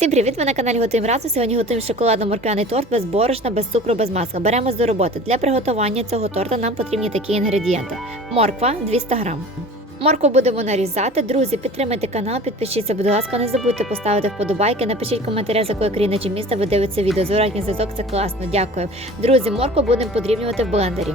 Всім привіт! Ви на каналі Готуємо разом. Сьогодні готуємо шоколадно-морквяний торт без борошна, без цукру, без масла. Беремось до роботи. Для приготування цього торта нам потрібні такі інгредієнти: морква 200 грам. Моркву будемо нарізати. Друзі, підтримайте канал, підпишіться, будь ласка, не забудьте поставити вподобайки. Напишіть коментарі, з якої країни чи міста ви дивитеся відео. Зворотній зв'язок це класно. Дякую. Друзі, моркву будемо подрібнювати в блендері.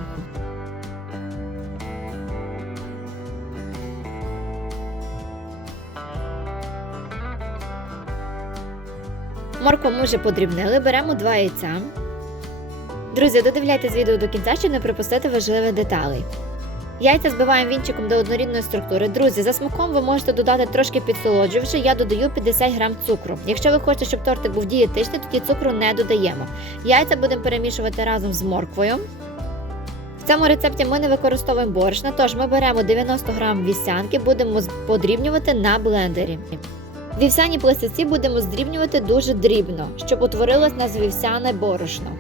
Моркву ми вже подрібнили, беремо два яйця. Друзі, додивляйтесь відео до кінця, щоб не пропустити важливих деталей. Яйця збиваємо вінчиком до однорідної структури. Друзі, за смаком ви можете додати трошки підсолоджувачі, я додаю 50 грам цукру. Якщо ви хочете, щоб тортик був дієтичний, тоді цукру не додаємо. Яйця будемо перемішувати разом з морквою. В цьому рецепті ми не використовуємо борошна, тож ми беремо 90 грам вівсянки, будемо подрібнювати на блендері. Вівсяні пластиці будемо здрібнювати дуже дрібно, щоб утворилось у нас вівсяне борошно.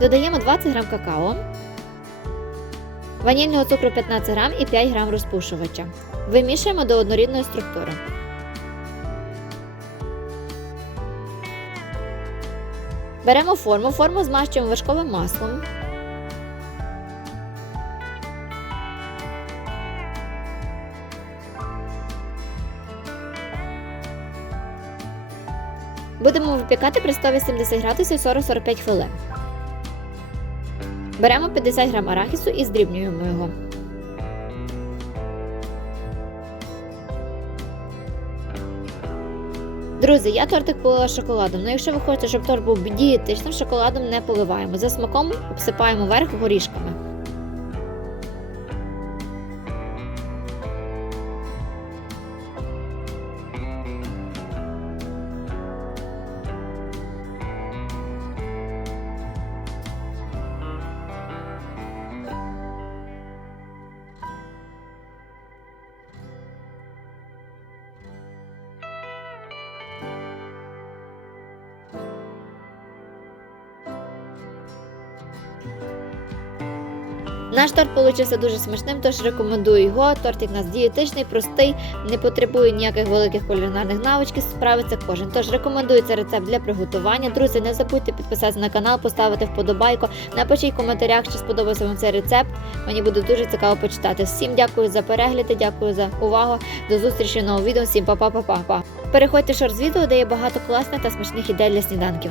Додаємо 20 грам какао, ванільного цукру 15 грам і 5 грам розпушувача. Вимішуємо до однорідної структури. Беремо форму, форму змащуємо вершковим маслом. Будемо випікати при 180 градусів 40-45 хвилин. Беремо 50 грам арахісу і здрібнюємо його. Друзі, я тортик полила шоколадом. Ну якщо ви хочете, щоб торт був дієтичним, шоколадом не поливаємо. За смаком обсипаємо верх горішками. Наш торт получився дуже смачним, тож рекомендую його. Тортик у нас дієтичний, простий, не потребує ніяких великих кулінарних навичків, справиться кожен. Тож рекомендую цей рецепт для приготування. Друзі, не забудьте підписатися на канал, поставити вподобайку. Напишіть в коментарях, чи сподобався вам цей рецепт. Мені буде дуже цікаво почитати. Всім дякую за перегляди, дякую за увагу. До зустрічі в новому відео. Всім па-па-па-па-па. Переходьте в шорт з відео, де є багато класних та смачних ідей для сніданків.